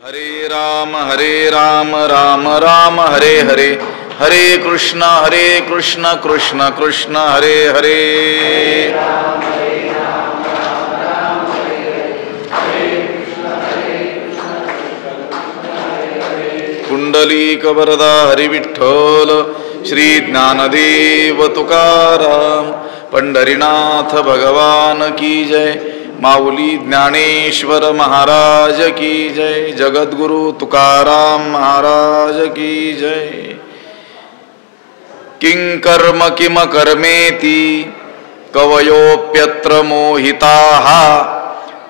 हरे राम राम राम हरे हरे, हरे कृष्ण कृष्ण कृष्ण हरे हरे। कुंडलीक वरदा हरि विठ्ठल, श्री ज्ञानदेव तुकाराम, पंढरीनाथ भगवान की जय। माऊली ज्ञानेश्वर महाराज की जय। जगद्गुरु तुकाराम महाराज की जय। किं कर्म किम कर्मेति कवयोप्यत्र मोहिताः,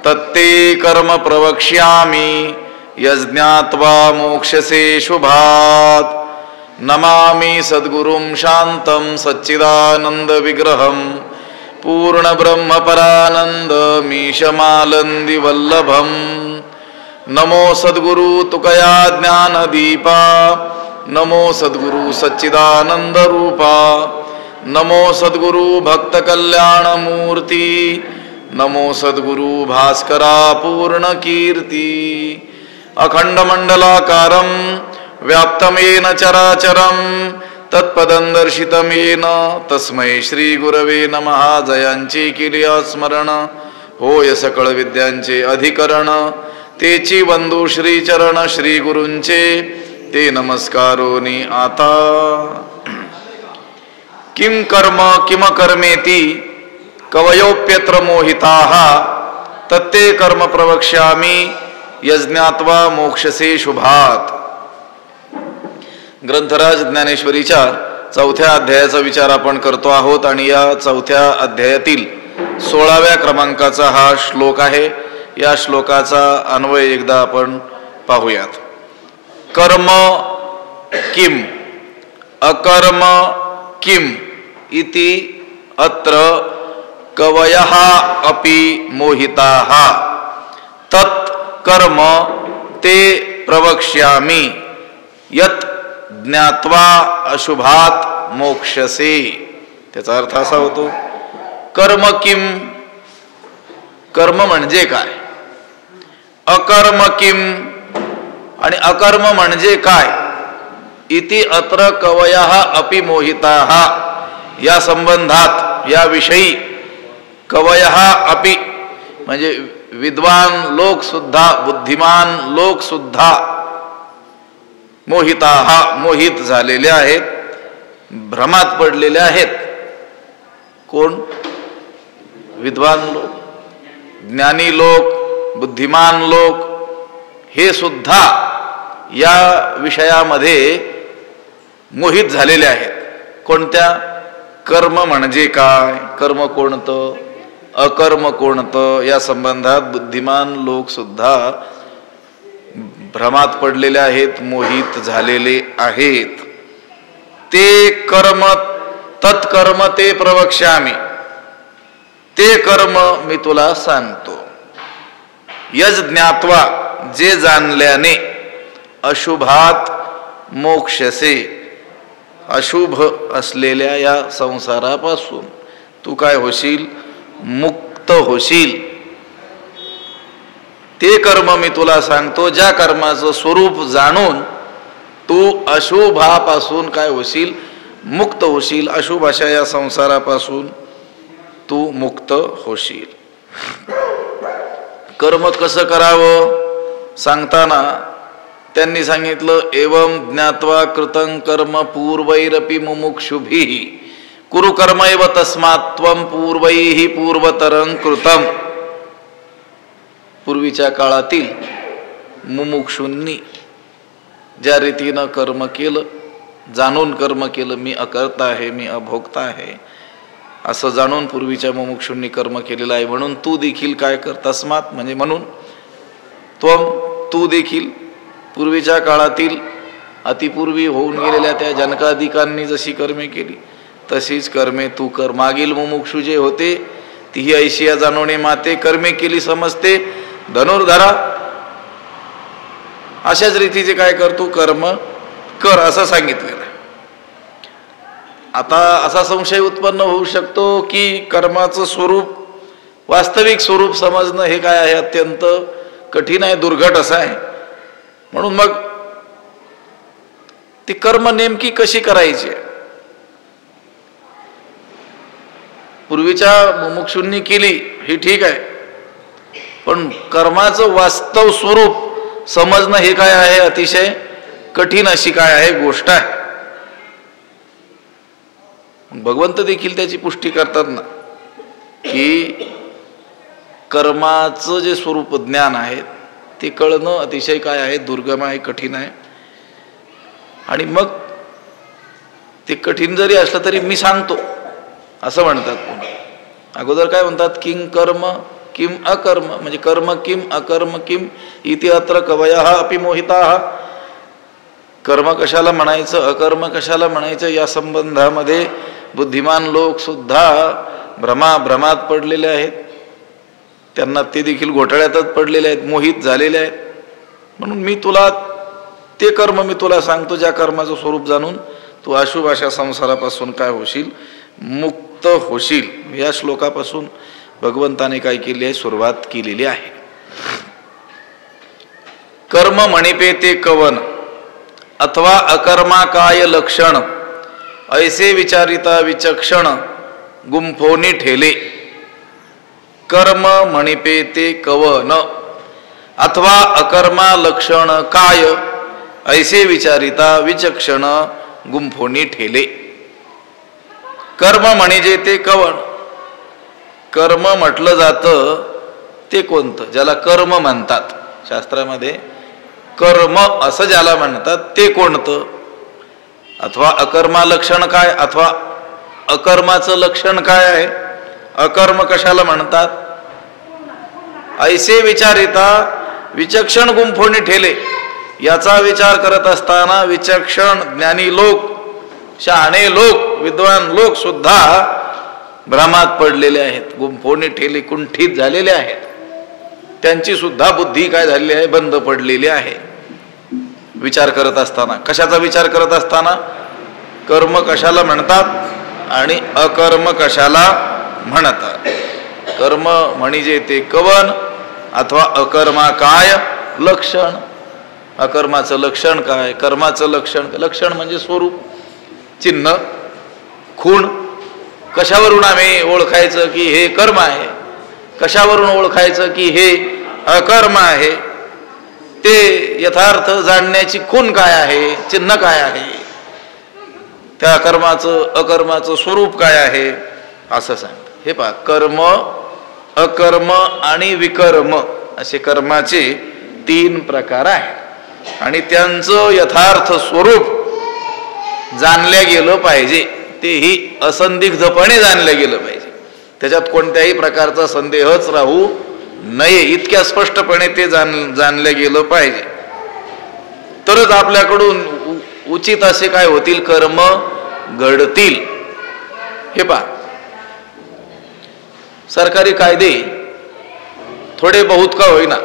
तत्ते कर्म प्रवक्ष्यामि यज्ञात्वा मोक्षसे शुभात्। नमामि सद्गुरुं शान्तं सच्चिदानंद विग्रहं, पूर्ण ब्रह्म परानंद मीशमालंदी वल्लभम। नमो सद्गुरु तुकया ज्ञान दीपा, नमो सद्गुरु सच्चिदानंद रूपा, नमो सद्गुरु भक्त कल्याण मूर्ति, नमो सद्गुरु भास्करा पूर्ण कीर्ति। अखंड मंडलाकारं व्याप्तमेन चराचरं, तत्पदं दर्शितं येन तस्मै श्री गुरवे नमः। जयांची केली स्मरण, होय सकळ विद्यांचे अधिकरण। तेची वंदू श्री चरण, श्री गुरूंचे ते नमस्कारोनी आता। किं कर्म किम कर्मेति कवयोप्यत्र मोहिताः, तत्ते कर्म प्रवक्ष्यामि यज्ञात्वा मोक्षसे शुभात्। ग्रंथराज ज्ञानेश्वरीच्या 4थ्या अध्यायाचा विचार आपण करतो आहोत आणि या 4थ्या अध्यायातील 16व्या क्रमांकाचा हा श्लोक आहे। या श्लोकाचा अन्वय एकदा आपण पाहूयात। कर्म किम अकर्म किम इति अत्र कवयः अपि मोहिताः, तत् कर्म ते प्रवक्ष्यामि यत् ज्ञात्वा अशुभात मोक्षसे। त्याचा अर्थ असा होतो, कर्म किम, कर्म म्हणजे काय, अकर्म किम आणि अकर्म म्हणजे काय। इति अत्र कवयः अपि मोहिताः, या संबंधात या विषयी कवयः अपि म्हणजे विद्वान लोक सुद्धा, बुद्धिमान लोक सुद्धा मोहिताः मोहित झालेले आहेत, भ्रमात पडलेले आहेत। कोण? विद्वान लोक, ज्ञानी लोक, बुद्धिमान लोक हे सुद्धा या विषयामध्ये मोहित झालेले आहेत। कोणत्या? कर्म म्हणजे काय, कर्म कोणतं, अकर्म कोणतं, या संबंधात बुद्धिमान लोक सुद्धा भ्रमात पडलेले आहेत, मोहित झालेले आहेत। ते कर्म तत्कर्म ते प्रवक्ष्यामि, ते कर्म मी तुला सांगतो। यज ज्ञात्वा जे जाणल्याने, अशुभात मोक्षसे अशुभ असलेल्या या संसारापासून तू काय होशील, मुक्त होशील। ते कर्म मी तुला सांगतो, ज्या कर्माचं स्वरूप जाणून तू अशुभापासून काय होशील, मुक्त होशील। अशुभ अशा या संसारापासून तू मुक्त होशील। कर्म कसं करावं सांगताना त्यांनी सांगितलं, एवं ज्ञात्वा कृतं कर्म पूर्वैरपि मुमुक्षुभिः कुरु कर्म एव तस्मात् त्वं पूर्वैः पूर्वतरं कृतं। पूर्वीच्या काळातील मुमुक्षूंनी ज्या रीतीनं कर्म केलं, जाणून कर्म केलं, मी अकर्ता आहे, मी अभोक्ता आहे असं जाणून पूर्वीच्या मुमुक्षूंनी कर्म केलेलं आहे। म्हणून तू देखील काय कर, तस्मात म्हणजे म्हणून, त्वम तू देखील, पूर्वीच्या काळातील अतिपूर्वी होऊन गेलेल्या त्या जनकाधिकांनी जशी कर्मे केली तशीच कर्मे तू कर। मागील मुमुक्षू जे होते तीही ऐशिया जाणवणे माते कर्मे केली समजते धनुर्धरा, अशाच रीतीचे काय करतो कर्म कर असं सांगितलेलं आहे। आता असा संशय उत्पन्न होऊ शकतो की कर्माचं स्वरूप, वास्तविक स्वरूप समजणं हे काय आहे, अत्यंत कठीण आहे, दुर्घट असं आहे। म्हणून मग ती कर्म नेमकी कशी करायची? पूर्वीच्या मुमुक्षूंनी केली ही ठीक आहे, पण कर्माचं वास्तव स्वरूप समजणं हे काय आहे, अतिशय कठीण अशी काय आहे गोष्ट आहे. भगवंत देखील त्याची पुष्टी करतात ना, की कर्माचं जे स्वरूप ज्ञान आहे ते कळणं अतिशय काय आहे, दुर्गम आहे, कठीण आहे. आणि मग ते कठीण जरी असलं तरी मी सांगतो असं म्हणतात. अगोदर काय म्हणतात, किंग कर्म किम अकर्म, म्हणजे कर्म किम अकर्म किम इति अत्र कवयः अपि मोहिताः. कर्म कशाला म्हणायचं, अकर्म कशाला म्हणायचं, या संबंधामध्ये बुद्धिमान लोक सुद्धा भ्रमात पडलेले आहेत. त्यांना ते देखील घोटाळ्यातच पडलेले आहेत, मोहित झालेले आहेत. म्हणून मी तुला ते कर्म मी तुला सांगतो, ज्या कर्माचं स्वरूप जाणून तू अशुभ अशा संसारापासून काय होशील, मुक्त होशील. या श्लोकापासून भगवंताने काय केली आहे, सुरुवात केलेली आहे. कर्म मणिपे ते कवन अथवा अकर्मा काय लक्षण, ऐसे विचारिता विचक्षण गुंफोनी ठेले. कर्म मणिपे ते कवन अथवा अकर्मा लक्षण काय, ऐसे विचारिता विचक्षण गुंफोनी ठेले. कर्म म्हणजे ते कवन. कर्म म्हटलं जातं ते कोणतं, ज्याला कर्म म्हणतात शास्त्रामध्ये, कर्म असं ज्याला म्हणतात ते कोणतं. अथवा अकर्मा लक्षण काय, अथवा अकर्माचं लक्षण काय आहे, अकर्म कशाला म्हणतात. ऐसे विचारिता विचक्षण गुंफोनी ठेले. याचा विचार करत असताना विचक्षण ज्ञानी लोक, शहाणे लोक, विद्वान लोक सुद्धा भ्रमात पडलेले आहेत, गुंफोनी ठेले, कुंठित झालेले आहेत. त्यांची सुद्धा बुद्धी काय झालेली आहे, बंद पडलेली आहे. विचार करत असताना, कशाचा विचार करत असताना, कर्म कशाला म्हणतात आणि अकर्म कशाला म्हणतात. कर्म म्हणजे ते कवन अथवा अकर्मा काय लक्षण. अकर्माचं लक्षण काय, कर्माचं लक्षण. लक्षण म्हणजे स्वरूप, चिन्ह, खूण. कशावरून आम्ही ओळखायचं की हे कर्म आहे, कशावरून ओळखायचं की हे अकर्म आहे, ते यथार्थ जाणण्याची खूण काय आहे, चिन्ह काय आहे, त्या कर्माचं अकर्माचं स्वरूप काय आहे, असं सांगतात. हे पहा, कर्म, अकर्म आणि विकर्म असे कर्माचे 3 प्रकार आहेत. आणि त्यांचं यथार्थ स्वरूप जाणलं गेलं पाहिजे, तेही असंदिग्धपणे जाणलं गेलं पाहिजे. त्याच्यात कोणत्याही प्रकारचा संदेहच राहू नये, इतक्या स्पष्टपणे ते जाणलं गेलं पाहिजे. तरच आपल्याकडून उचित असे काय होतील, कर्म घडतील. हे पहा, सरकारी कायदे थोडे बहुत का होईना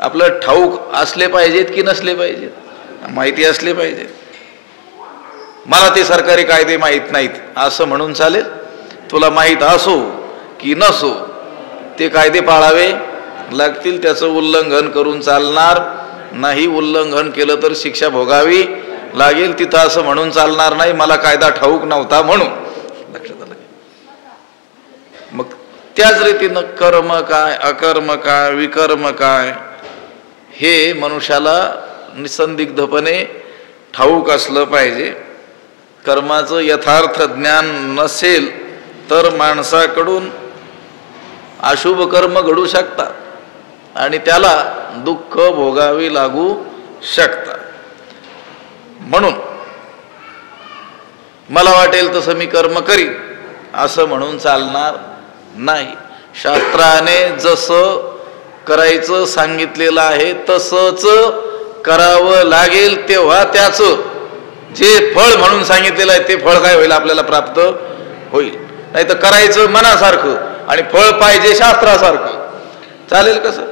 आपलं ठाऊक असले पाहिजेत की नसले पाहिजेत, माहिती असले पाहिजे. मला ते सरकारी कायदे माहीत नाहीत असं म्हणून चालेल? तुला माहीत असो की नसो, ते कायदे पाळावे लागतील. त्याचं उल्लंघन करून चालणार नाही. उल्लंघन केलं तर शिक्षा भोगावी लागेल. तिथं असं म्हणून चालणार नाही, मला कायदा ठाऊक नव्हता म्हणून. लक्षात आलं? मग त्याच रीतीनं कर्म काय, अकर्म काय, विकर्म काय, हे मनुष्याला निसंदिग्धपणे ठाऊक असलं पाहिजे. कर्माचं यथार्थ ज्ञान नसेल तर माणसाकडून अशुभ कर्म घडू शकतात आणि त्याला दुःख भोगावी लागू शकतात. म्हणून मला वाटेल तसं मी कर्म करीन असं म्हणून चालणार नाही. शास्त्राने जसं करायचं सांगितलेलं आहे तसंच करावं लागेल. तेव्हा त्याचं जे फळ म्हणून सांगितलेलं आहे ते फळ काय होईल, आपल्याला प्राप्त होईल. नाही तर करायचं मनासारखं आणि फळ पाहिजे शास्त्रासारखं, चालेल कसं?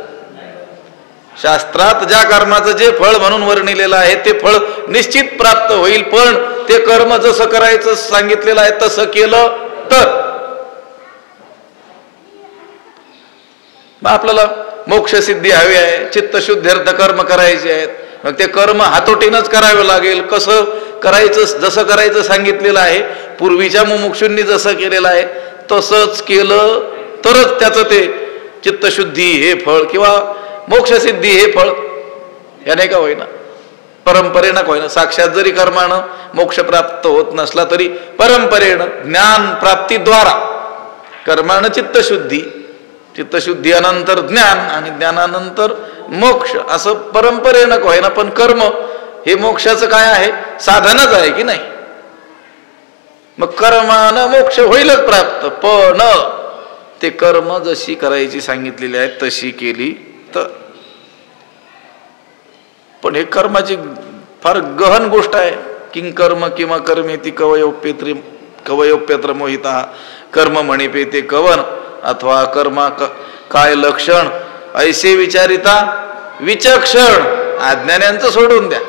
शास्त्रात ज्या कर्माचं जे फळ म्हणून वर्णिलेलं आहे ते फळ निश्चित प्राप्त होईल, पण ते कर्म जसं करायचं सांगितलेलं आहे तसं केलं तर. मग आपल्याला मोक्षसिद्धी हवी आहे, चित्तशुद्ध्यर्थ कर्म करायचे आहेत, मग ते कर्म हातोटीनंच करावं लागेल. कसं करायचं? जसं करायचं सांगितलेलं आहे, पूर्वीच्या मुमुक्षूंनी जसं केलेलं आहे तसंच केलं तरच त्याचं ते चित्तशुद्धी हे फळ किंवा मोक्षसिद्धी हे फळ याने का होईना, परंपरेनं का होईना, साक्षात जरी कर्मानं मोक्ष प्राप्त होत नसला तरी परंपरेनं ज्ञान प्राप्तीद्वारा कर्मानं चित्तशुद्धी, चित्तशुद्धी अनंतर ज्ञान आणि ज्ञानानंतर मोक्ष असं परंपरेनं का होईना, पण कर्म हे मोक्षाचं काय आहे? साधनच आहे की नाही. मग कर्मानं मोक्ष होईलच प्राप्त, पण ते कर्म जशी करायची सांगितलेली आहे तशी केली तर. पण हे कर्माची फार गहन गोष्ट आहे. किंग कर्म किंवा कर्मेती कवयोप्यत्र मोहिता कर्म म्हणिपे ते कवन अथवा कर्मा काय लक्षण ऐसे विचारिता विचक्षण. अज्ञान्यांचं सोडून द्या,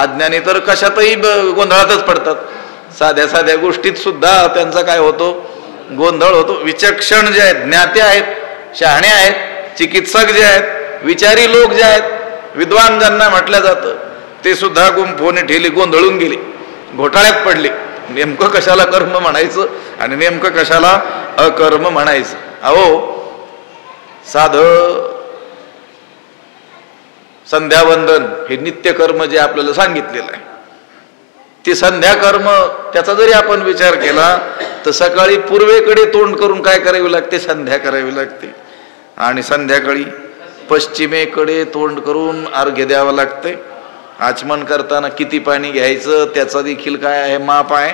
अज्ञानी तर कशातही गोंधळातच पडतात. साध्या साध्या गोष्टीत सुद्धा त्यांचा काय होतो? गोंधळ होतो. विचक्षण जे आहेत, ज्ञाते आहेत, शहाणे आहेत, चिकित्सक जे आहेत, विचारी लोक जे आहेत, विद्वान ज्यांना म्हटलं जातं, ते सुद्धा गुंफोने ठेली, गोंधळून गेले, घोटाळ्यात पडले. नेमकं कशाला कर्म म्हणायचं आणि नेमकं कशाला अकर्म म्हणायचं. अहो साध संध्यावंदन हे नित्य कर्म जे आपल्याला सांगितलेलं आहे, ते संध्या कर्म त्याचा जरी आपण विचार केला तर सकाळी पूर्वेकडे तोंड करून काय करावे लागते? संध्या करावी लागते. आणि संध्याकाळी पश्चिमेकडे तोंड करून अर्घ्य द्यावं लागते. आचमन करताना किती पाणी घ्यायचं त्याचा देखील काय आहे? माप आहे.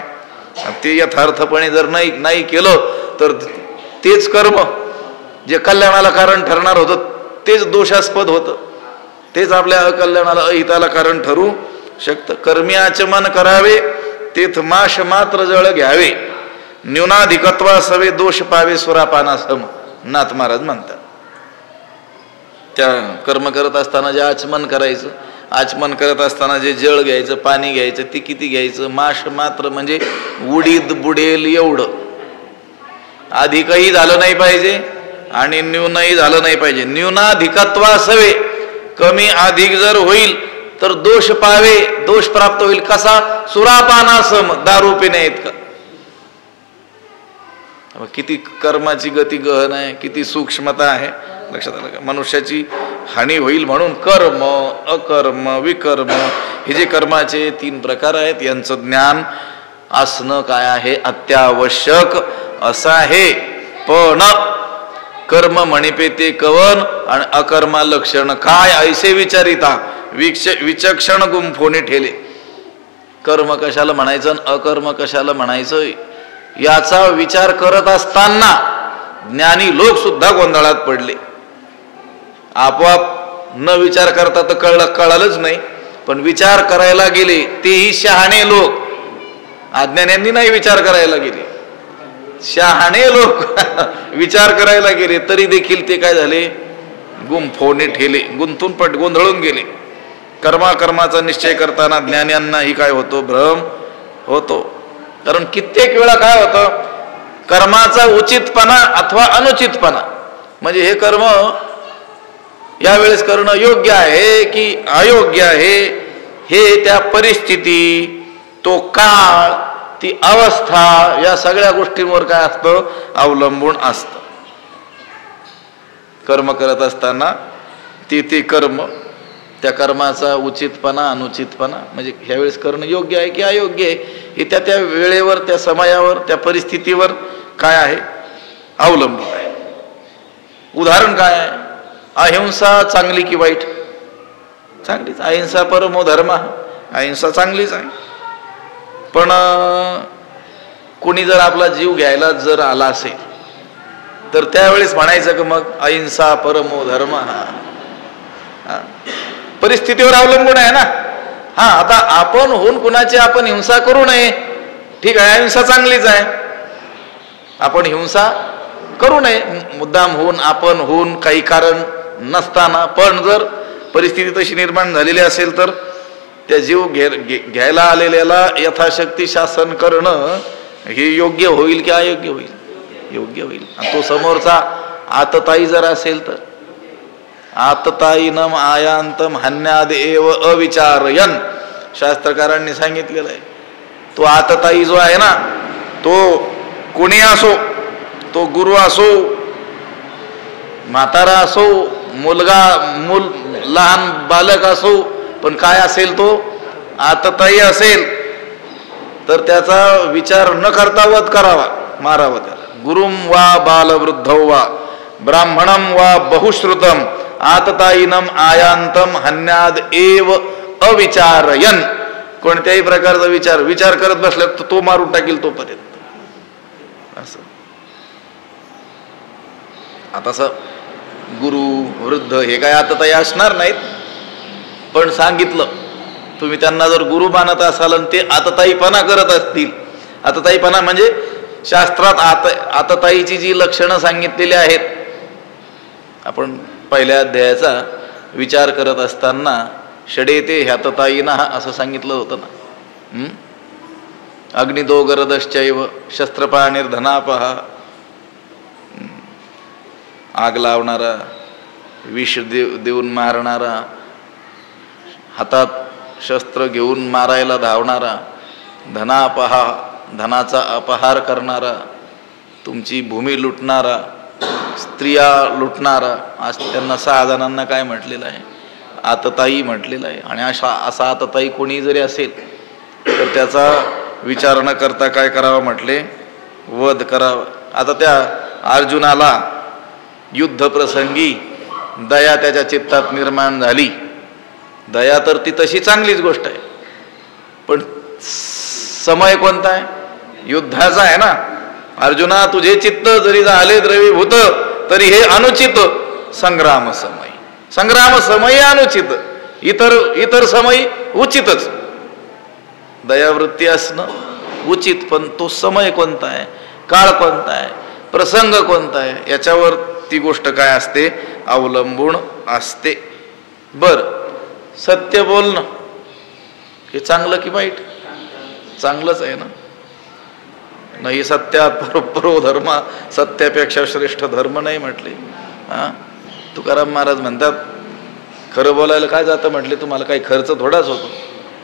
ते यथार्थपणे जर नाही केलं तर तेच कर्म जे कल्याणाला कारण ठरणार होतं तेच दोषास्पद होतं, तेच आपल्या अकल्याणाला अहिताला कारण ठरू शकतं. कर्मी आचमन करावे तेथ माश मात्र जळ घ्यावे, न्यूनाधिकत्वा सवे दोष पावे सुरापाना सम, नाथ महाराज म्हणतात. त्या कर्म करत असताना जे आचमन करायचं, आचमन करत असताना जे जळ घ्यायचं, पाणी घ्यायचं, ते किती घ्यायचं? माश मात्र म्हणजे उडीद बुडेल एवढं. अधिकही झालं नाही पाहिजे आणि न्यूनही झालं नाही पाहिजे. न्यूनाधिकत्वा सवे, कमी अधिक जर होईल तर दोष पावे, दोष प्राप्त होईल. कसा? सुरापाना सम, दारू पिण्या इतका. किती कर्माची गती गहन आहे, किती सूक्ष्मता आहे, लक्षात आलं का? मनुष्याची हानी होईल म्हणून कर्म, अकर्म, विकर्म हे जे कर्माचे 3 प्रकार आहेत यांचं ज्ञान असणं काय आहे? अत्यावश्यक असं आहे. पण कर्म म्हणिपे ते कवन आणि अकर्मा लक्षण काय ऐसे विचारिता विचक्षण गुंफोने ठेले. कर्म कशाला म्हणायचं आणि अकर्म कशाला म्हणायचं याचा विचार करत असताना ज्ञानी लोक सुद्धा गोंधळात पडले. आपोआप न विचार करता तर कळालंच नाही, पण विचार करायला गेले तेही शहाणे लोक. अज्ञान्यांनी नाही विचार करायला गेले, शहाणे लोक विचार करायला गेले तरी देखील ते काय झाले? गुंफोने ठेले, गोंधळून गेले. कर्माचा निश्चय करताना ज्ञान्यांनाही काय होतो? भ्रम होतो. कारण कित्येक वेळा काय होतं? कर्माचा उचितपणा अथवा अनुचितपणा, म्हणजे हे कर्म यावेळेस करणं योग्य आहे की अयोग्य आहे, हे त्या परिस्थिती, तो काळ, ती अवस्था, या सगळ्या गोष्टींवर काय असतं? अवलंबून असतं. कर्म करत असताना ते कर्म, त्या कर्माचा उचितपणा अनुचितपणा, म्हणजे ह्यावेळेस करणं योग्य आहे की अयोग्य आहे, हे त्या वेळेवर, त्या समयावर, त्या परिस्थितीवर काय आहे? अवलंबून आहे. उदाहरण काय आहे? अहिंसा चांगली की वाईट? चांगलीच. अहिंसा परमो धर्म, अहिंसा चांगलीच आहे. पण कोणी जर आपला जीव घ्यायला जर आला असेल तर त्यावेळेस म्हणायचं की मग अहिंसा परमो धर्म? परिस्थितीवर अवलंबून आहे ना. आता आपण होऊन कुणाची आपण हिंसा करू नये, ठीक आहे, अहिंसा चांगलीच आहे. आपण हिंसा करू नये, मुद्दाम होऊन, आपण होऊन, काही कारण नसताना. पण जर परिस्थिती तशी निर्माण झालेली असेल तर त्या जीव घ्यायला आलेल्याला यथाशक्ती शासन करणं हे योग्य होईल की अयोग्य होईल? योग्य होईल. तो समोरचा आतताई जर असेल तर आतताईनम आयांतम हन्यादेव अविचारयन, शास्त्रकारांनी सांगितलेलं आहे. तो आतताई जो आहे ना, तो कोणी असो, तो गुरु असो, म्हातारा असो, लहान बालक असो, पण काय असेल तो आतताई असेल तर त्याचा विचार न करता वध करावा, मारावं त्याला. गुरुम वा बालवृद्धौ वा ब्राह्मणम वा बहुश्रुतम आतताईनम आयांतम हन्याद एव अविचारयन. कोणत्याही प्रकारचा विचार करत बसला तर तो मारून टाकील तोपर्यंत. असं आता गुरु वृद्ध हे काय आतताई असणार नाहीत, पण सांगितलं तुम्ही त्यांना जर गुरु मानत असाल आणि ते आतताईपणा करत असतील. आतताईपणा म्हणजे शास्त्रात आतताईची जी लक्षणं सांगितलेली आहेत, आपण पहिल्या अध्यायाचा विचार करत असताना षडेते ह्यातताईना असं सांगितलं होतं ना. अग्निदो गरदश्चैव शस्त्रपाणिर्धनापहा, आग लावणारा, विष देऊन मारणारा, हातात शस्त्र घेऊन मारायला धावणारा, धनापहा धनाचा अपहार करणारा, तुमची भूमी लुटणारा, स्त्रिया लुटणारा. आज त्यांना 6 जणांना काय म्हटलेलं आहे? आतताई म्हटलेलं आहे. आणि असा आतताई कोणी जरी असेल तर त्याचा विचार न करता काय करावं म्हटले? वध करावा. आता त्या अर्जुनाला युद्ध प्रसंगी दया त्याच्या चित्तात निर्माण झाली. दया तर ती तशी चांगलीच गोष्ट आहे, पण समय कोणता आहे? युद्धाचा आहे ना. अर्जुना तुझे चित्त जरी झाले द्रवीभूत तरी हे अनुचित संग्राम समय. संग्राम समय अनुचित, इतर समय उचितच. दयावृत्ती असणं उचित, पण तो समय कोणता आहे, काळ कोणता आहे, प्रसंग कोणता आहे, याच्यावर ती गोष्ट काय असते? अवलंबून असते. बर, सत्य बोलणं हे चांगलं की वाईट? चांगलंच आहे ना. नाही सत्यात परो धर्म, सत्यापेक्षा श्रेष्ठ धर्म नाही म्हटले. तुकाराम महाराज म्हणतात खरं बोलायला काय जातं म्हटले, तुम्हाला काही खर्च थोडाच होतो.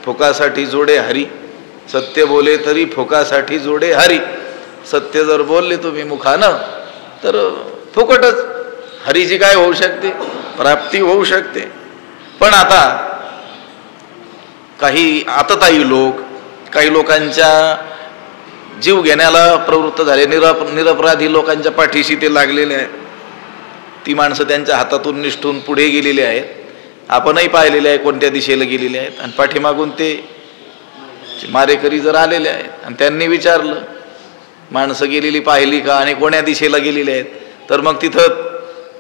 फुकासाठी जोडे हरी, सत्य बोले तरी फुकासाठी जोडे हरी. सत्य जर बोलले तुम्ही मुखानं तर फुकटच, हरीची काय होऊ शकते? प्राप्ती होऊ शकते. पण आता काही आतताई लोक, काही लोकांच्या जीव घेण्याला प्रवृत्त झाले, निरपराधी लोकांच्या पाठीशी ते लागलेले आहेत. ती माणसं त्यांच्या हातातून निष्ठून पुढे गेलेली आहेत. आपणही पाहिलेले आहे कोणत्या दिशेला गेलेले आहेत. आणि पाठीमागून ते मारेकरी जर आलेले आहेत आणि त्यांनी विचारलं माणसं गेलेली पाहिली का आणि कोण्या दिशेला गेलेली आहेत, तर मग तिथं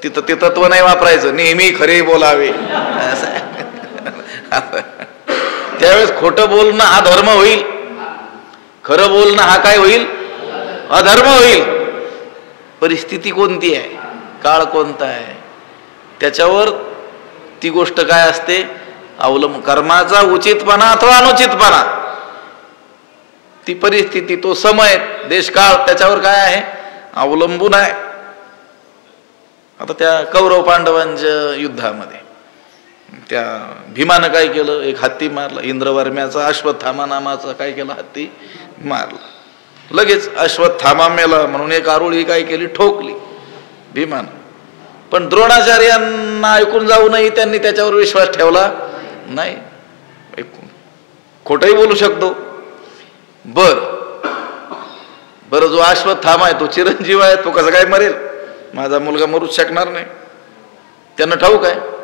ते तत्व नाही वापरायचं, नेहमी खरे बोलावे. त्यावेळेस खोटं बोलणं हा धर्म होईल, खरं बोलणं हा काय होईल? अधर्म होईल. परिस्थिती कोणती आहे, काळ कोणता आहे, त्याच्यावर ती गोष्ट काय असते अवलंबून. कर्माचा उचितपणा अथवा अनुचितपणा, ती परिस्थिती, तो समय, देशकाळ, त्याच्यावर काय आहे? अवलंबून आहे. आता त्या कौरव पांडवांच्या युद्धामध्ये त्या भीमानं काय केलं? एक हत्ती मारला. इंद्रवर्म्याचा अश्वत्थामा नामाचा काय केला? हत्ती मारला. लगेच अश्वत्थामा मेला म्हणून एक आरुळी काय केली? ठोकली भीमानं. पण द्रोणाचार्यांना ऐकून जाऊ नये त्यांनी त्याच्यावर विश्वास ठेवला नाही. खोटंही बोलू शकतो. बरं जो अश्वत्थामा आहे तो चिरंजीव आहे, तो कसं काय मरेल? माझा मुलगा मरूच शकणार नाही, त्यांना ठाऊक आहे.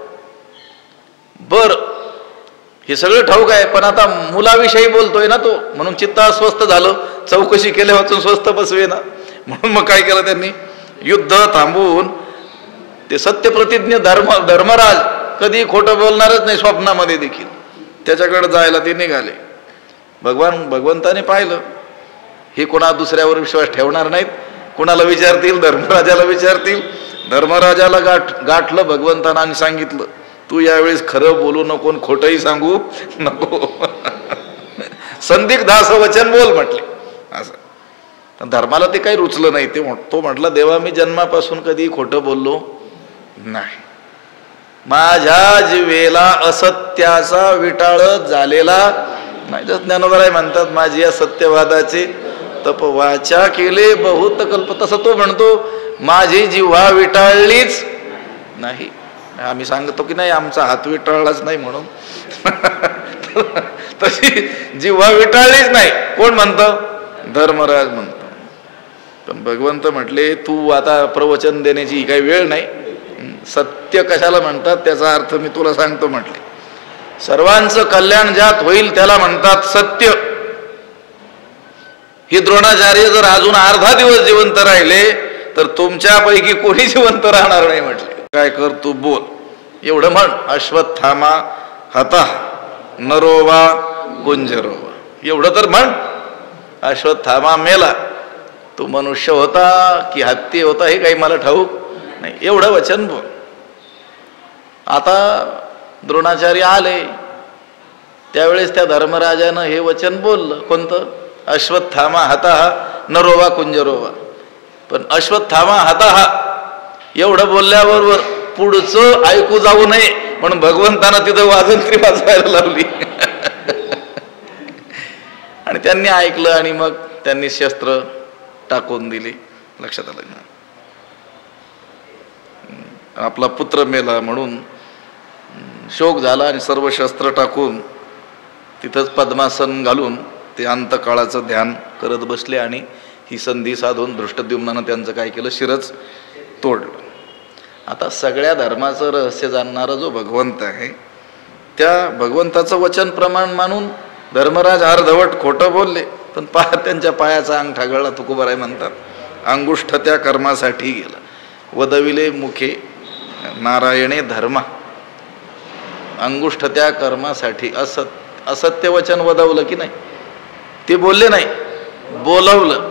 हे सगळं ठाऊक आहे, पण आता मुलाविषयी बोलतोय ना तो, म्हणून चित्त अस्वस्थ झालं. चौकशी केल्या वाचून स्वस्थ बसवे ना, म्हणून मग काय केलं त्यांनी? युद्ध थांबवून ते सत्यप्रतिज्ञ धर्मराज कधी खोटं बोलणारच नाही स्वप्नामध्ये देखील, त्याच्याकडे जायला ते निघाले. भगवंताने पाहिलं हे कोणा दुसऱ्यावर विश्वास ठेवणार नाहीत, कोणाला विचारतील? धर्मराजाला विचारतील. धर्मराजाला गाठलं भगवंतानं आणि सांगितलं तू यावेळेस खरं बोलू नको, खोटंही सांगू नको, संदिग्ध असं वचन बोल म्हटले. असं धर्माला ते काही रुचलं नाही. तो म्हटला देवा मी जन्मापासून कधी खोटं बोललो नाही. माझ्या जीवेला असत्याचा विटाळ झालेला नाही. ज्ञानोबराय म्हणतात माझी या सत्यवादाचे तप वाचा केले बहुत कल्प. तसं तो म्हणतो माझी जिव्हा विटाळलीच नाही. आम्ही सांगतो की नाही आमचा हात विटाळलाच नाही म्हणून. तशी जिव्हा विटाळलीच नाही. कोण म्हणतं? धर्मराज म्हणतो. पण भगवंत म्हटले तू आता प्रवचन देण्याची ही काही वेळ नाही. सत्य कशाला म्हणतात त्याचा अर्थ मी तुला सांगतो म्हटले. सर्वांचं कल्याण ज्यात होईल त्याला म्हणतात सत्य. हे द्रोणाचार्य जर अजून अर्धा दिवस जिवंत राहिले तर तुमच्यापैकी कोणी जिवंत राहणार नाही म्हटले. काय कर तू बोल एवढं म्हण. अश्वत्थामा हतः नरोवा कुंजरोवा एवढं तर म्हण. अश्वत्थामा मेला. तो मनुष्य होता की हत्ती होता हे काही मला ठाऊक नाही. एवढं वचन बोल. आता द्रोणाचार्य आले त्यावेळेस त्या धर्मराजानं हे वचन बोललं. कोणतं? अश्वत्थामा हतः नरोवा कुंजरोवा. पण अश्वत्थामा हतः एवढं बोलल्याबरोबर पुढचं ऐकू जाऊ नये म्हणून भगवंतानं तिथं वाजंत्री वाजवायला लावली. आणि त्यांनी ऐकलं आणि मग त्यांनी शस्त्र टाकून दिले. लक्षात आलं ना? आपला पुत्र मेला म्हणून शोक झाला आणि सर्व शस्त्र टाकून तिथंच पद्मासन घालून ते अंतकाळाचं ध्यान करत बसले. आणि ही संधी साधून धृष्टद्युम्नानं त्यांचं काय केलं? शिरच तोडलं. आता सगळ्या धर्माचं रहस्य जाणणारा जो भगवंत आहे त्या भगवंताचं वचन प्रमाण मानून धर्मराज अर्धवट खोटं बोलले. पण त्यांच्या पायाचा अंगठा गळला. तुकोबाराय म्हणतात अंगुष्ठ त्या कर्मासाठी गेला. वदविले मुखे नारायणे धर्मा. अंगुष्ठ त्या कर्मासाठी असत्य वचन वदवलं की नाही? ते बोलले नाही, बोलवलं.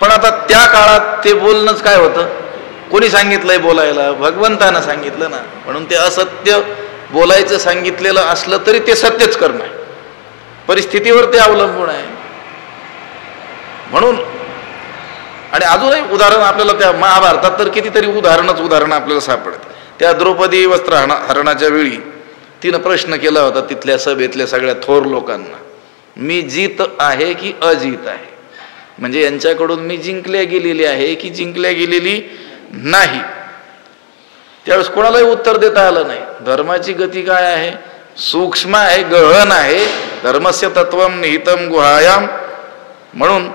पण आता त्या काळात ते बोलणंच काय होतं? कोणी सांगितलंय बोलायला? भगवंतानं सांगितलं ना. म्हणून ते असत्य बोलायचं सांगितलेलं असलं तरी ते सत्यच कर्म आहे. परिस्थितीवर ते अवलंबून आहे. म्हणून आणि अजूनही उदाहरण आपल्याला त्या महाभारतात तर कितीतरी उदाहरण आपल्याला सापडत. त्या द्रौपदी वस्त्र हरणाच्या वेळी तिनं प्रश्न केला होता तिथल्या सभेतल्या सगळ्या थोर लोकांना, मी जीत आहे की अजित आहे? म्हणजे यांच्याकडून मी जिंकल्या गेलेली आहे की जिंकल्या गेलेली नाही. त्यावेळेस कोणालाही उत्तर देता आलं नाही. धर्माची गती काय आहे? सूक्ष्म आहे, गहन आहे. धर्मस्य तत्वम निहितम गुहायाम. म्हणून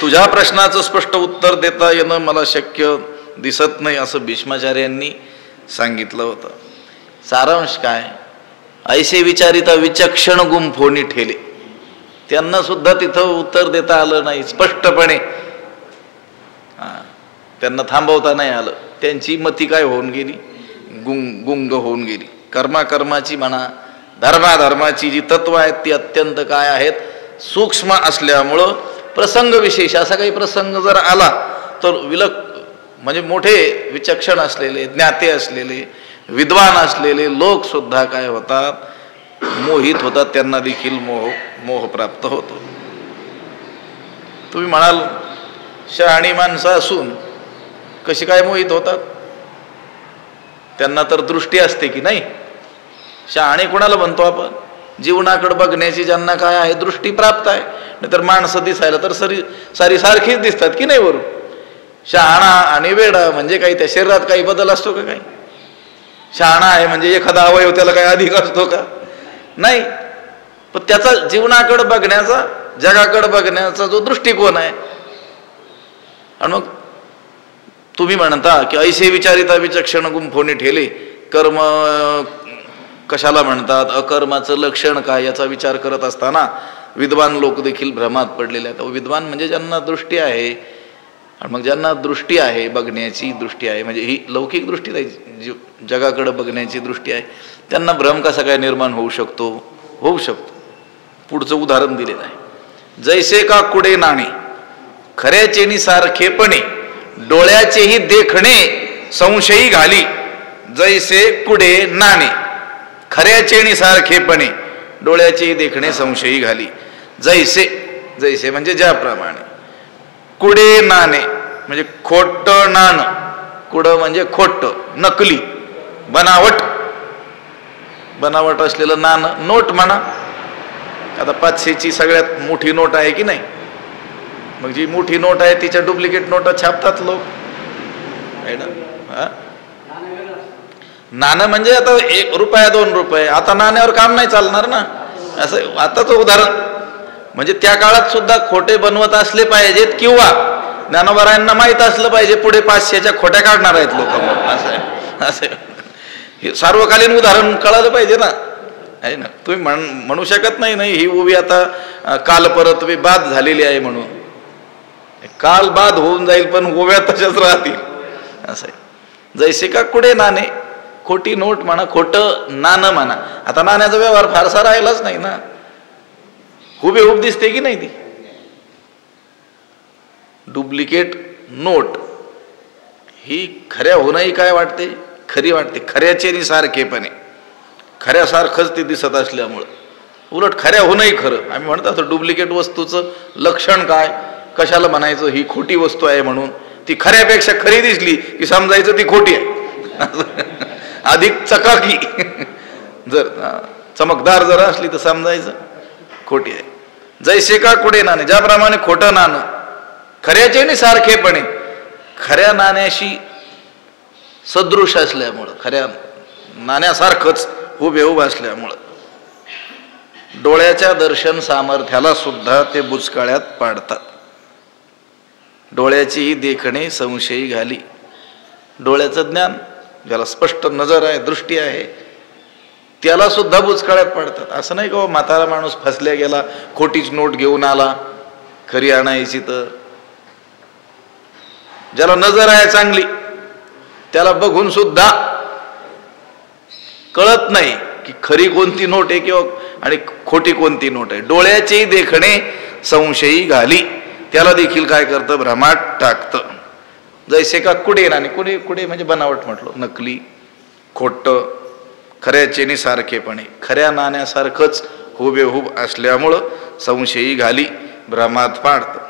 तुझ्या प्रश्नाचं स्पष्ट उत्तर देता येणं मला शक्य दिसत नाही असं भीष्माचार्यांनी सांगितलं होतं. सारांश काय? ऐसे विचारिता विचक्षण गुंफोनी ठेले. त्यांना सुद्धा तिथं उत्तर देता आलं नाही स्पष्टपणे. त्यांना थांबवता नाही आलं. त्यांची मती काय होऊन गेली? गुंग होऊन गेली. कर्माची म्हणा धर्माची जी तत्व आहेत ती अत्यंत काय आहेत? सूक्ष्म असल्यामुळं प्रसंग विशेष असा काही प्रसंग जर आला तर म्हणजे मोठे विचक्षण असलेले, ज्ञाते असलेले, विद्वान असलेले लोक सुद्धा काय होतात? मोहित होतात. त्यांना देखील मोह प्राप्त होतो. तुम्ही म्हणाल शहाणी माणसं असून कशी काय मोहित होतात? त्यांना तर दृष्टी असते की नाही? शहाणे कोणाला म्हणतो आपण? जीवनाकडे बघण्याची ज्यांना काय आहे? दृष्टी प्राप्त आहे. नाहीतर माणसं दिसायला तर सारी सारखीच दिसतात की नाही? वरून शहाणा आणि वेडा म्हणजे काही त्या शरीरात काही बदल असतो का? काही शहाणा आहे म्हणजे एखादा अवयव त्याला काही अधिक असतो का? नाही. पण त्याचा जीवनाकडे बघण्याचा, जगाकडे बघण्याचा जो दृष्टिकोन आहे. आणि मग तुम्ही म्हणता की ऐसे विचारिता विचक्षण गुंफोनी ठेले. कर्म कशाला म्हणतात? अकर्माचं लक्षण काय याचा विचार करत असताना विद्वान लोक देखील भ्रमात पडलेले आहेत. विद्वान म्हणजे ज्यांना दृष्टी आहे. आणि मग ज्यांना दृष्टी आहे, बघण्याची दृष्टी आहे, म्हणजे ही लौकिक दृष्टी नाही, जगाकडे बघण्याची दृष्टी आहे, त्यांना भ्रम कसा काय निर्माण होऊ शकतो? होऊ शकतो. पुढचं उदाहरण दिलेलं आहे. जैसे का कुडे नाणे खऱ्याचेनी सारखेपणे डोळ्याचेही देखणे संशयी घाली. जैसे कुडे नाणे खऱ्याचेनी सारखेपणे डोळ्याचेही देखणे संशयी घाली. जैसे म्हणजे ज्याप्रमाणे. कुडे नाणे म्हणजे खोट नाणं. कुड म्हणजे खोट, नकली. बनावट असलेलं नाणं, नोट म्हणा. आता 500ची सगळ्यात मोठी नोट आहे की नाही, मग जी मोठी नोट आहे तिच्या डुप्लिकेट नोटा छापतात लोक, आहे ना. नाणं म्हणजे आता 1 रुपया 2 रुपये, आता नाण्यावर काम नाही चालणार ना. असं आताच उदाहरण म्हणजे त्या काळात सुद्धा खोटे बनवत असले पाहिजेत, किंवा ज्ञानोबारायांना माहित असलं पाहिजे पुढे 500च्या खोट्या काढणार आहेत लोक. असं आहे, असं हे सार्वकालीन उदाहरण कळालं पाहिजे ना, आहे ना. तुम्ही म्हणू शकत नाही ही उभी आता काल परत बाद झालेली आहे म्हणून. काल बाद होऊन जाईल पण उभ्या तशाच राहतील, असं आहे. जैसे का कुडे नाणे, खोटी नोट म्हणा, खोटं नाणं म्हणा. आता नाण्याचा व्यवहार फारसा राहिलाच नाही ना, हुबेहूब दिसते की नाही ती. डुप्लिकेट नोट ही खऱ्या होणंही काय वाटते, खरी वाटते. खऱ्याचे नि सारखेपणे, खऱ्यासारखंच ते दिसत असल्यामुळं. उलट खऱ्या होणंही खरं. आम्ही म्हणतो असं डुप्लिकेट वस्तूचं लक्षण काय, कशाला म्हणायचं ही खोटी वस्तू आहे म्हणून. ती खऱ्यापेक्षा खरी दिसली की समजायचं ती खोटी आहे. अधिक चकाकी जर चमकदार जर असली तर समजायचं खोटी आहे. जैसे का कुडे नाणे, ज्याप्रमाणे खोटं नाणं खऱ्याचे नि सारखेपणे, खऱ्या नाण्याशी सदृश असल्यामुळं, खऱ्या नाण्यासारखंच हुबेहूब असल्यामुळं डोळ्याच्या दर्शन सामर्थ्याला सुद्धा ते बुचकाळ्यात पाडतात. डोळ्याची देखणे संशयी घाली. डोळ्याचं ज्ञान, ज्याला स्पष्ट नजर आहे, दृष्टी आहे, त्याला सुद्धा बुचकाळ्यात पाडतात. असं नाही का म्हातारा माणूस फसल्या गेला, खोटीच नोट घेऊन आला, खरी आणायची तर. ज्याला नजर आहे चांगली त्याला बघून सुद्धा कळत नाही की खरी कोणती नोट आहे किंवा आणि खोटी कोणती नोट आहे. डोळ्याचे देखणे संशयी घाली, त्याला देखील काय करतं, भ्रमात टाकतं. जैसे का कुडे नाणे, कुडे म्हणजे बनावट म्हटलं, नकली, खोटं, खऱ्याचे नि सारखेपणे, खऱ्या नाण्यासारखंच हुबेहूब असल्यामुळं संशयी घाली, भ्रमात पाडतं.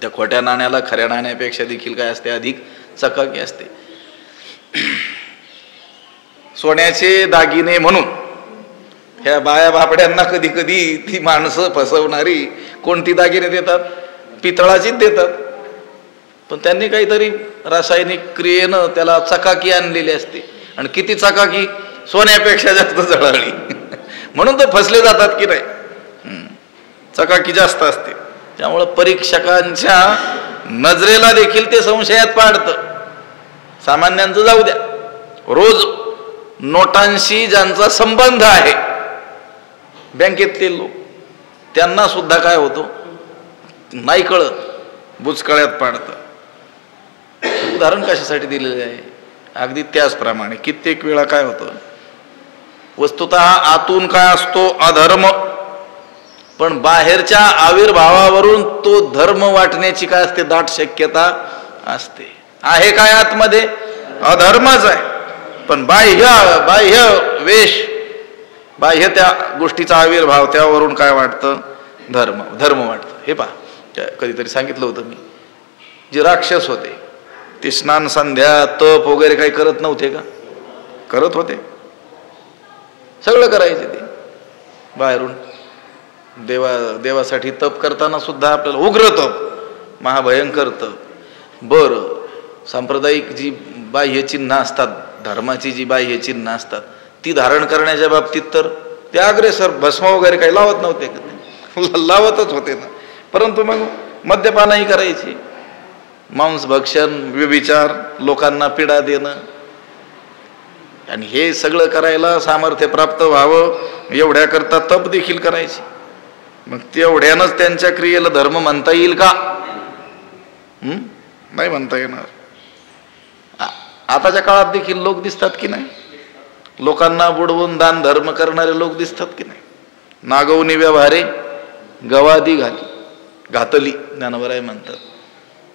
त्या खोट्या नाण्याला खऱ्या नाण्यापेक्षा देखील काय असते, अधिक चकाकी असते. सोन्याचे दागिने म्हणून ह्या बाया बापड्यांना कधी कधी ती माणसं फसवणारी कोणती दागिने देतात, पितळाचीच देतात. पण त्यांनी काहीतरी रासायनिक क्रियेनं त्याला चकाकी आणलेली असते, आणि किती चकाकी, सोन्यापेक्षा जास्त जळाली. म्हणून तर फसले जातात की नाही, चकाकी जास्त असते. त्यामुळं परीक्षकांच्या नजरेला देखील ते संशयात पाडतं. सामान्यांचं जाऊ द्या, रोज नोटांशी ज्यांचा संबंध आहे, बँकेतले लोक, त्यांना सुद्धा काय होतो नाही कळत, बुचकळ्यात पाडतं. उदाहरण कशासाठी दिलेले आहे, अगदी त्याचप्रमाणे कित्येक वेळा काय होतं, वस्तुतः आतून काय असतो, अधर्म, पण बाहेरच्या आविर्भावावरून तो धर्म वाटण्याची काय असते, दाट शक्यता असते. आहे काय आतमध्ये, अधर्मच आहे, पण बाह्य वेश, बाह्य त्या गोष्टीचा आविर्भाव, त्यावरून काय वाटतं, धर्म वाटतं. हे पहा, कधीतरी सांगितलं होतं मी, जे राक्षस होते ते स्नान संध्या तप वगैरे काही करत नव्हते का, करत होते, सगळं करायचे ते. बाहेरून देवासाठी तप करताना सुद्धा आपल्याला उग्र तप, महाभयंकर तप. बरं, सांप्रदायिक जी बाह्य चिन्ह असतात, धर्माची जी बाह्य चिन्ह असतात, ती धारण करण्याच्या बाबतीत तर ते अग्रेसर, भस्म वगैरे काही लावत नव्हते का, लावतच होते ना. परंतु मग मद्यपानही करायची, मांस भक्षण, व्यभिचार, लोकांना पीडा देणं, आणि हे सगळं करायला सामर्थ्य प्राप्त व्हावं एवढ्या करता तप देखील करायची. मग तेवढ्यानंच त्यांच्या क्रियेला धर्म म्हणता येईल का, नाही म्हणता येणार. आताच्या काळात देखील लोक दिसतात की नाही, लोकांना बुडवून दान धर्म करणारे लोक दिसतात की नाही. नागवणी व्यवहारे गवादी घातली, ज्ञानोबा म्हणतात.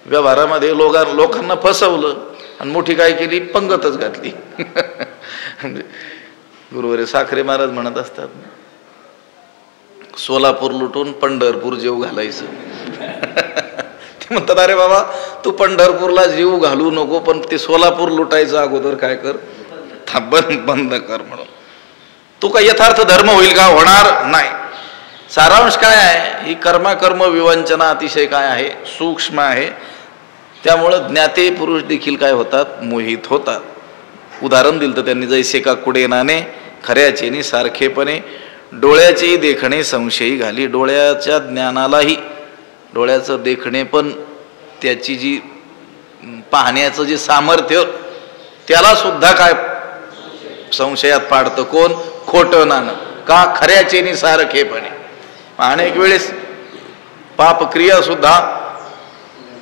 व्यवहारामध्ये लोकांना फसवलं आणि मोठी काय केली, पंगतच घातली. गुरुवारी साखरे महाराज म्हणत असतात, सोलापूर लुटून पंढरपूर जीव घालायचं. ते म्हणतात, अरे बाबा तू पंढरपूरला जीव घालू नको, पण ते सोलापूर लुटायचं अगोदर काय कर, बंद कर म्हणून. तो काय यथार्थ धर्म होईल का? होणार नाही. सारांश काय आहे? ही कर्म विवंचना अतिशय काय आहे? सूक्ष्म आहे. त्यामुळं ज्ञाते पुरुष देखील काय होतात? मोहित होतात. उदाहरण दिलं तर त्यांनी, जैसे का कुडे नाणे खऱ्याचे नि सारखेपणे डोळ्याचेही देखणे संशयी घाली. डोळ्याच्या ज्ञानालाही, डोळ्याचं देखणे पण, त्याची जी पाहण्याचं जे सामर्थ्य, त्याला सुद्धा काय संशयात पाडतं. कोण? खोटं नाणं. का? खऱ्याचे नि सारखेपणे. अनेक वेळेस पापक्रिया सुद्धा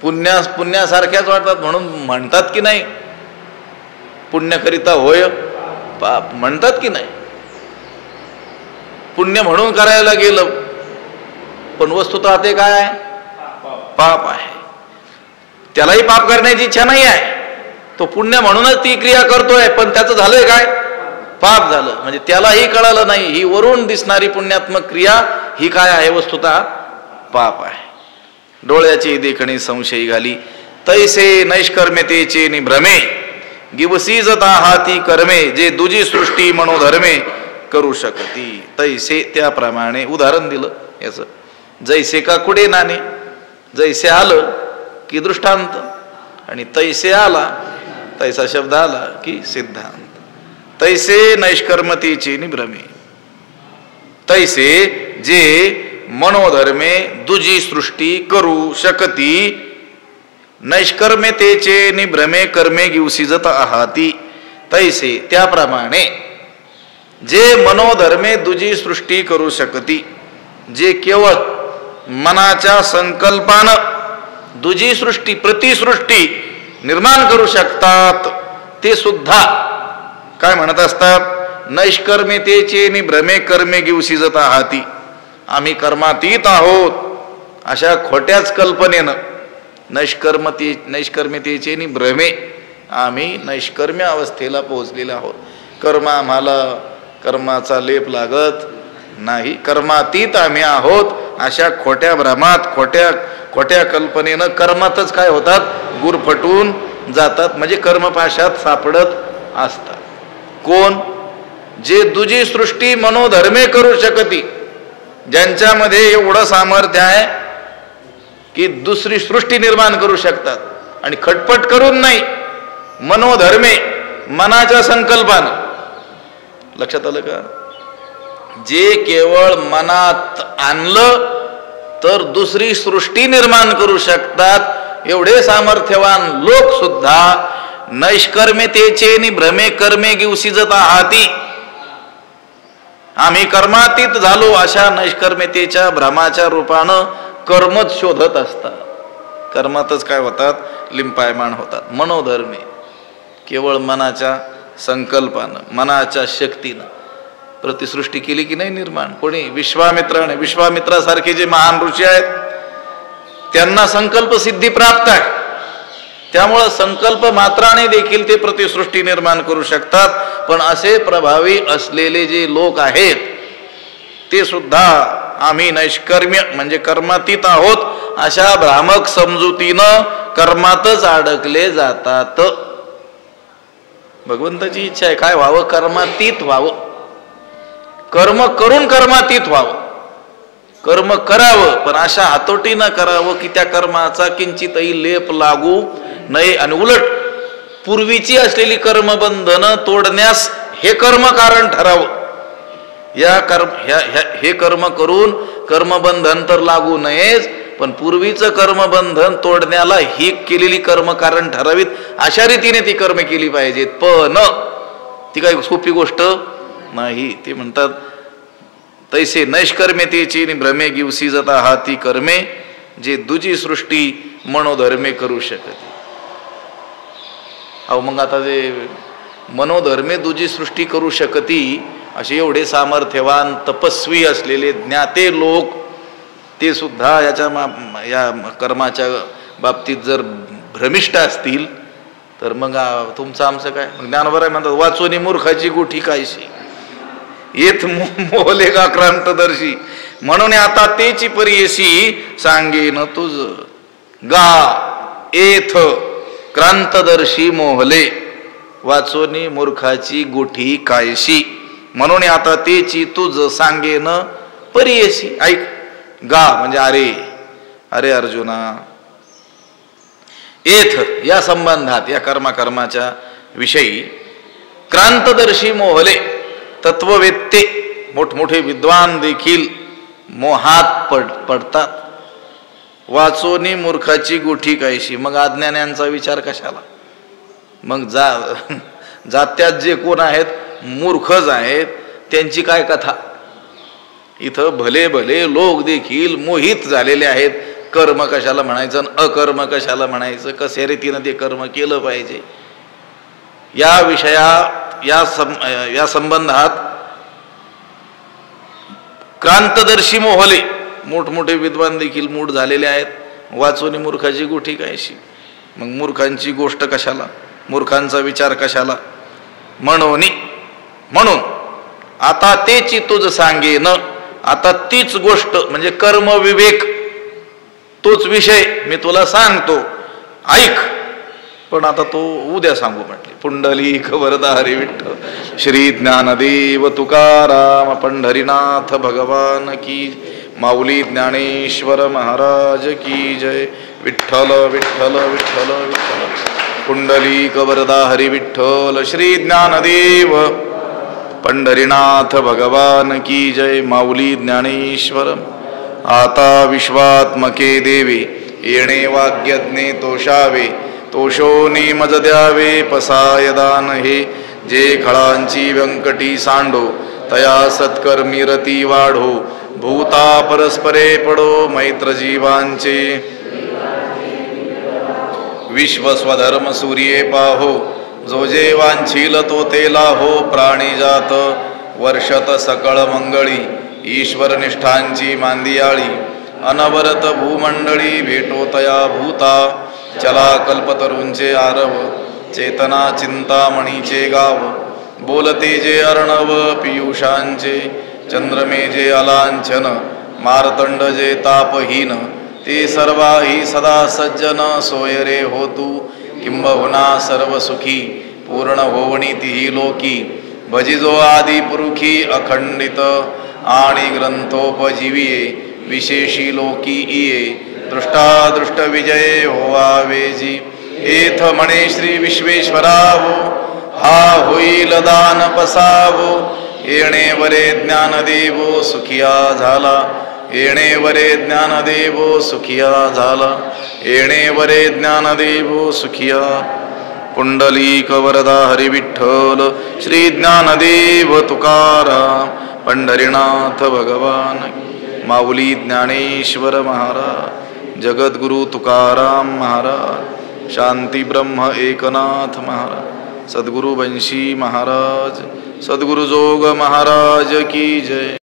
पुण्यासारख्याच वाटतात. म्हणून म्हणतात की नाही, पुण्यकरिता होय पाप, म्हणतात की नाही. पुण्य म्हणून करायला गेलं, पण वस्तुतः ते काय आहे? पाप आहे. त्यालाही पाप करण्याची इच्छा नाही आहे, तो पुण्य म्हणूनच ती क्रिया करतोय, पण त्याचं झालंय काय? पाप झालं. म्हणजे त्यालाही कळालं नाही, ही वरून दिसणारी पुण्यात्मक क्रिया ही काय आहे? वस्तुतः पाप आहे. डोळ्याची देखणी संशयी घाली, तैसे नैष्कर्म्यतेचे निभ्रमे गिवसीजता हाती कर्मे, जे दुजी सृष्टी मनोधर्मे करू शकती. तैसे, त्याप्रमाणे. उदाहरण दिलं याचं, जैसे का कुडे नाणे, जैसे आलं की दृष्टांत, आणि तैसे आला, तैसा शब्द आला की सिद्धांत. तैसे नैष्कर्मतेचे निभ्रमे, तैसे जे मनोधर्मे दुजी सृष्टी करू शकती, नैष्कर्म्यतेचे निभ्रमे कर्मे गिवसीजत आहाती. तैसे, त्याप्रमाणे, जे मनोधर्मे दुजी सृष्टी करू शकती, जे केवळ मनाच्या संकल्पानं दुजी सृष्टी, प्रतिसृष्टी निर्माण करू शकतात, ते सुद्धा काय म्हणत असतात? नैष्कर्म्यतेचे निभ्रमे कर्मे गिवसीजत आहाती. आम्ही कर्मातीत आहोत अशा खोट्याच कल्पनेनं, नैष्कर्म्यतेचे निभ्रमे, आम्ही नैष्कर्म्य अवस्थेला पोहोचलेले आहोत. कर्म आम्हाला कर्माचा लेप लागत नाही, कर्मातीत आम्ही आहोत अशा खोट्या भ्रमात, खोट्या कल्पनेनं कर्मातच काय होतात? गुरफटून जातात. म्हणजे कर्मपाशात सापडत असतात. कोण? जे दुजी सृष्टी मनोधर्मे करू शकती, ज्यांच्यामध्ये एवढं सामर्थ्य आहे की दुसरी सृष्टी निर्माण करू शकतात, आणि खटपट करून नाही, मनोधर्मे, मनाच्या संकल्पानं. लक्षात आलं का? जे केवळ मनात आणलं तर दुसरी सृष्टी निर्माण करू शकतात, एवढे सामर्थ्यवान लोक सुद्धा नैष्कर्म्यतेचे निभ्रमे कर्मे गिवसीजत आहाती, आम्ही कर्मातीत झालो अशा नैष्कर्म्यतेच्या भ्रमाच्या रूपानं कर्मच शोधत असतात. कर्मातच काय होतात? लिंपायमान होतात. मनोधर्मे, केवळ मनाच्या संकल्पानं, मनाच्या शक्तीनं प्रतिसृष्टी केली की नाही निर्माण. कोणी? विश्वामित्राने. विश्वामित्रासारखे जे महान ऋषी आहेत त्यांना संकल्प सिद्धी प्राप्त आहे, त्यामुळं संकल्प मात्राने देखील ते प्रतिसृष्टी निर्माण करू शकतात. पण असे प्रभावी असलेले जे लोक आहेत ते सुद्धा आम्ही नैष्कर्म्य म्हणजे कर्मातीत आहोत अशा भ्रामक समजुतीनं कर्मातच अडकले जातात. भगवंताची इच्छा आहे काय व्हावं? कर्मातीत व्हावं, कर्म करून कर्मातीत व्हावं. कर्म करावं, पण अशा हातोटीनं करावं की त्या कर्माचा किंचितही लेप लागू नये, आणि उलट पूर्वीची असलेली कर्मबंधनं तोडण्यास हे कर्म कारण ठरावं. हे कर्म करून कर्मबंधन तर लागू नयेच, पण पूर्वीचं कर्मबंधन तोडण्याला ही केलेली कर्म कारण ठरावीत, अशा रीतीने ती कर्म केली पाहिजेत. पण ती काही सोपी गोष्ट नाही. ते म्हणतात तैसे नैष्कर्म्यतेची भ्रमे गिवसीजत आहाती कर्मे, जे दुजी सृष्टी मनोधर्मे करू शकते. अहो मग आता जे मनोधर्मे दुजी सृष्टी करू शकती असे एवढे सामर्थ्यवान तपस्वी असलेले ज्ञाते लोक, ते सुद्धा या कर्माच्या बाबतीत जर भ्रमिष्ठ असतील तर मग तुमचं आमचं काय? ज्ञानोबा म्हणतात वाचोनी मूर्खाची गुठी कायशी, येत मोहले का क्रांतदर्शी, म्हणून आता तेची परियशी सांगेन तुझ गा एथ क्रांतदर्शी मोहले. वाचोनी मूर्खाची गुठी कायशी, म्हणून आता तेची तुझ सांगेन परियशी. ऐक, गा म्हणजे अरे, अरे अर्जुना. एथ या संबंधात, या कर्माच्या विषयी क्रांतदर्शी मोहले, तत्ववेत्ते मोठमोठे विद्वान देखील मोहात पडतात. वाचोनी मूर्खाची गुठी कायशी, मग अज्ञान्यांचा विचार कशाला? मग जात्यात जे कोण आहेत मूर्खच आहेत त्यांची काय कथा? इथं भले भले लोक देखील मोहित झालेले आहेत. कर्म कशाला म्हणायचं, अकर्म कशाला म्हणायचं, कसे रीतीनं ते कर्म केलं पाहिजे, या विषयात या संबंधात क्रांतदर्शी मोहले मोठमोठे विद्वान देखील मूढ झालेले आहेत. वाचोनी मूर्खाची गोष्टी कायशी, मग मूर्खांची गोष्ट कशाला, मूर्खांचा विचार कशाला? म्हणून आता तेची तुझ सांगेन, आता तीच गोष्ट म्हणजे कर्म विवेक, तोच विषय मी तुला सांगतो, ऐक. पण आता तो उद्या सांगू म्हटले. पुंडलिक वरदा हरी विठ्ठल श्री ज्ञानदेव तुकाराम पंढरीनाथ भगवान की, माऊली ज्ञानेश्वर महाराज की जय. विठ्ठल विठ्ठल विठ्ठल विठ्ठल. पुंडलिक वरदा हरी विठ्ठल श्री ज्ञानदेव पंढरीनाथ भगवान की जय. माऊली ज्ञानेश्वर. आता विश्वात्मके देवे येणे वाग्यज्ञे तोषावे, तोषोनी मज द्यावे पसायदान हे. जे खळांची व्यंकटी सांडो तया सत्कर्मी रती वाढो, भूता परस्परे पडो मैत्र जीवांचे. विश्व स्वधर्म सूर्ये पाहो, जो जे वांछील तो ते लाहो. प्राणी जात वर्षत सकळ मंगळी, ईश्वर निष्ठांची मांदियाळी. अनवरत भूमंडळी भेटो तया भूता, चला कल्पतरूंचे आरव. चेतना चिंतामणीचे गाव, बोलते जे अर्णव पियुषांचे. चंद्रमे जे अलांछन, मारतंड जे तापहीन. ते सर्वाही सदा सज्जन, सोय रे हो तू किंबहुना सर्व सुखी. पूर्ण होवणी तिही लोकी, भजिजो आदि पुरुखी. अखंडित आणि ग्रंथोपजीविये, विशेषी लोकी इये. दृष्टादृष्ट विजय होवावेजी. एथ म्हणे श्री विश्वेश्वरावो, हा होईल दान पसावो. येणे वरे ज्ञानदेवो सुखिया झाला, येणे वरे ज्ञानदेवो सुखिया झाला. येणे वरे ज्ञानदेवो सुखिया. पुंडलिक वरदा हरी विठ्ठल श्री ज्ञानदेव तुकाराम पंढरीनाथ भगवान. माऊली ज्ञानेश्वर महाराज, जगद्गुरु तुकाराम महाराज, शांती ब्रह्म एकनाथ महाराज, सद्गुरु बंशी महाराज, सद्गुरु जोग महाराज की जय.